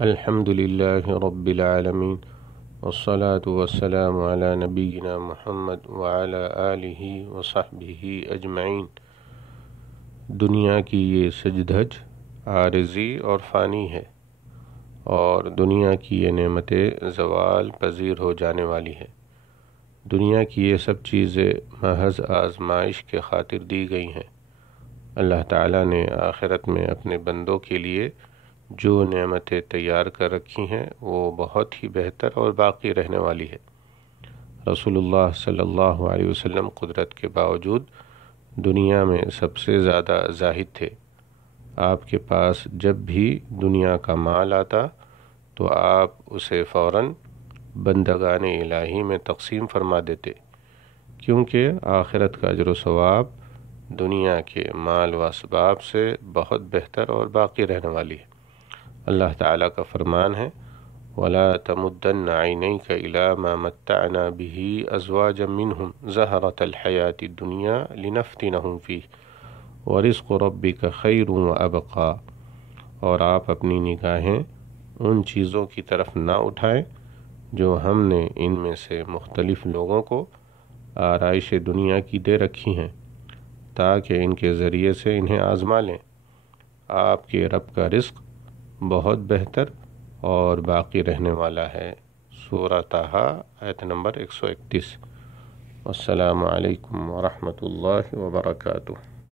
الحمد للہ رب العالمین والصلاة والسلام علی نبینا محمد وعلی آلہ وصحبہ اجمعین۔ دنیا کی یہ سجدھج عارضی اور فانی ہے، اور دنیا کی یہ نعمتیں زوال پذیر ہو جانے والی ہے۔ دنیا کی یہ سب چیزیں محض آزمائش کے خاطر دی گئی ہیں۔ اللہ تعالیٰ نے آخرت میں اپنے بندوں کے لیے جو نعمتیں تیار کر رکھی ہیں وہ بہت ہی بہتر اور باقی رہنے والی ہے۔ رسول اللہ صلی اللہ علیہ وسلم قدرت کے باوجود دنیا میں سب سے زیادہ زاہد تھے۔ آپ کے پاس جب بھی دنیا کا مال آتا تو آپ اسے فوراً بندگان الہی میں تقسیم فرما دیتے، کیونکہ آخرت کا اجر و ثواب دنیا کے مال و اسباب سے بہت بہتر اور باقی رہنے والی ہے۔ اللہ تعالیٰ کا فرمان ہے وَلَا تَمُدَّنَّ عَيْنَيْكَ إِلَىٰ مَا مَتَّعْنَا بِهِ أَزْوَاجًا مِّنْهُمْ زَهْرَةَ الْحَيَاةِ الدُّنْيَا لِنَفْتِنَهُمْ فِيهِ وَرِزْقُ رَبِّكَ خَيْرٌ وَأَبْقَىٰ، اور آپ اپنی نگاہیں ان چیزوں کی طرف نہ اٹھائیں جو ہم نے ان میں سے مختلف لوگوں کو آرائش دنیا کی دے رکھی ہیں، تاکہ ان کے ذریعے سے انہیں آزما لیں۔ آپ کے رب کا رزق بہت بہتر اور باقی رہنے والا ہے۔ سورہ طٰہٰ آیت نمبر 131۔ السلام علیکم ورحمۃ اللہ وبرکاتہ۔